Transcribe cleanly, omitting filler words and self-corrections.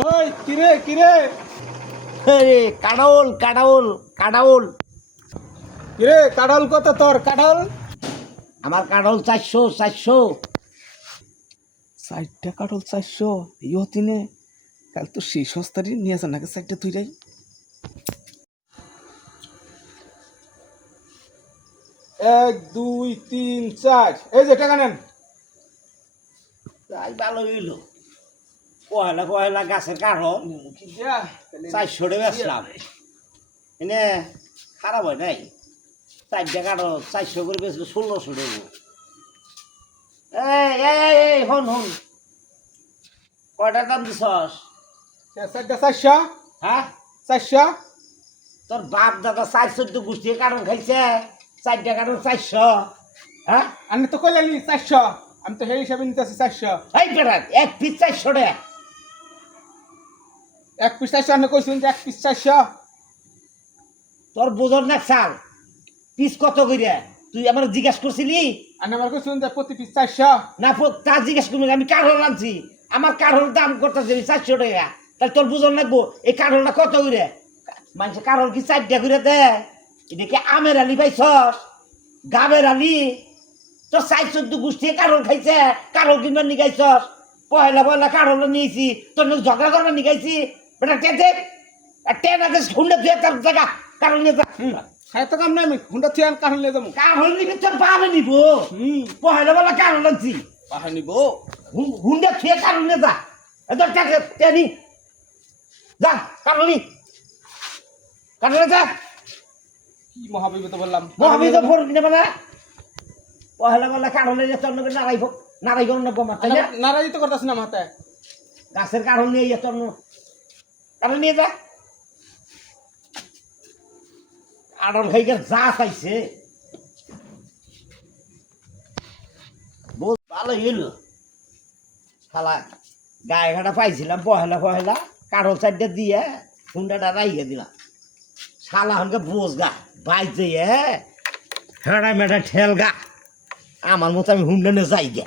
ওই কিরে কিরে আরে কাডাউল কাডাউল কাডাউল কিরে কাঁঠাল কত তোর কাঁঠাল? আমার কাডাউল 400 চারটা কাঁঠাল 400 ইয়ো তিনে কাল তো সেই সস্তারই নিয়ে আসা নাকি চারটা তুই যাই। 1 2 3 4 এই যে টাকা নেন। তাই ভালো হইল। পহেলা পহেলা গাছের কাঠল 400 টাকা বেচলাম। এনে খারাপ হয় নাই। 4টা কাঠল 400 করে বেচলে 1600 টাকা। এই হন কয়টা দাম দিছস? চারটা 400 হ্যাঁ 400 তোর বাপ দাদা 414 গোষ্ঠী কাঠল খাইছে, 4টা কাঠল 400। হ্যাঁ আমি তো কইলালি 400, আমি তো সেই হিসাবে নিতেছি 400। এই বেটা এক পিস 400 টাকা। এক পিস 400 আমি কইছি যে এক পিস 400। তোর বোঝর না চাল পিস কত কইরা তুই আমার জিজ্ঞাসা করছিলি? আমি আমার কইছি যে প্রতি পিস 400। না তা জিজ্ঞাসা করবি আমি কাঠল আনছি, আমার কাঠল দাম করতেছে 400 টাকা। তাহলে তোর বোঝর লাগবো এই কাঠলটা কত কইরা? মানুষ কাঠল কি 4টা করে দেয়? এটা কি আমের আলি পাইছস গাবের আলি? তোর 414 গোষ্ঠী কাঠল খাইছে, কাঠল কিনবার নিগাইছস। পয়লা পয়লা কাঠল নিয়েছি তোর নাকি ঝগড়া করবার নিগাইছি। বেটা টেন আছে শুনলে তুই তার জায়গা কাঠল নিয়ে যা। খাই তো কাম নাই, আমি হুন্ডা থিয়ে কাঁঠাল নিয়ে যাবো। কাঠল নিবি তোর পাবে নিব। পয়লা বেলা কাঠল আনছি, পাহাড় নিব। হুন্ডা খেয়ে কাঠল নিয়ে যা। এদের টেনি যা কাঠল নি কাঠলে যা। কি মহাবিপদ বললাম। মহাবিদ ফোন নেবে না। পয়লা বেলা কাঠল নিয়ে তোর নাকি নারাই গরম নেবো আমার তাই না? নারাজি তো করতেছি না মাথায়। গাছের কাঠল নিয়ে তোর কাঠল নিয়ে যা। কাঠল খাই গেল যা খাইছে বহুত ভালো হইলো। শালা গায়ে ঘাটা পাইছিলাম পহেলা পহেলা কাঠল 4টা দিয়ে হুন্ডাটা রাইয়ে দিলাম। শালা হনকে বোঝ গা বাইতে হেড়া মেটা ঠেল গা আমার মতো আমি হুন্ডা নিয়ে যাই গে।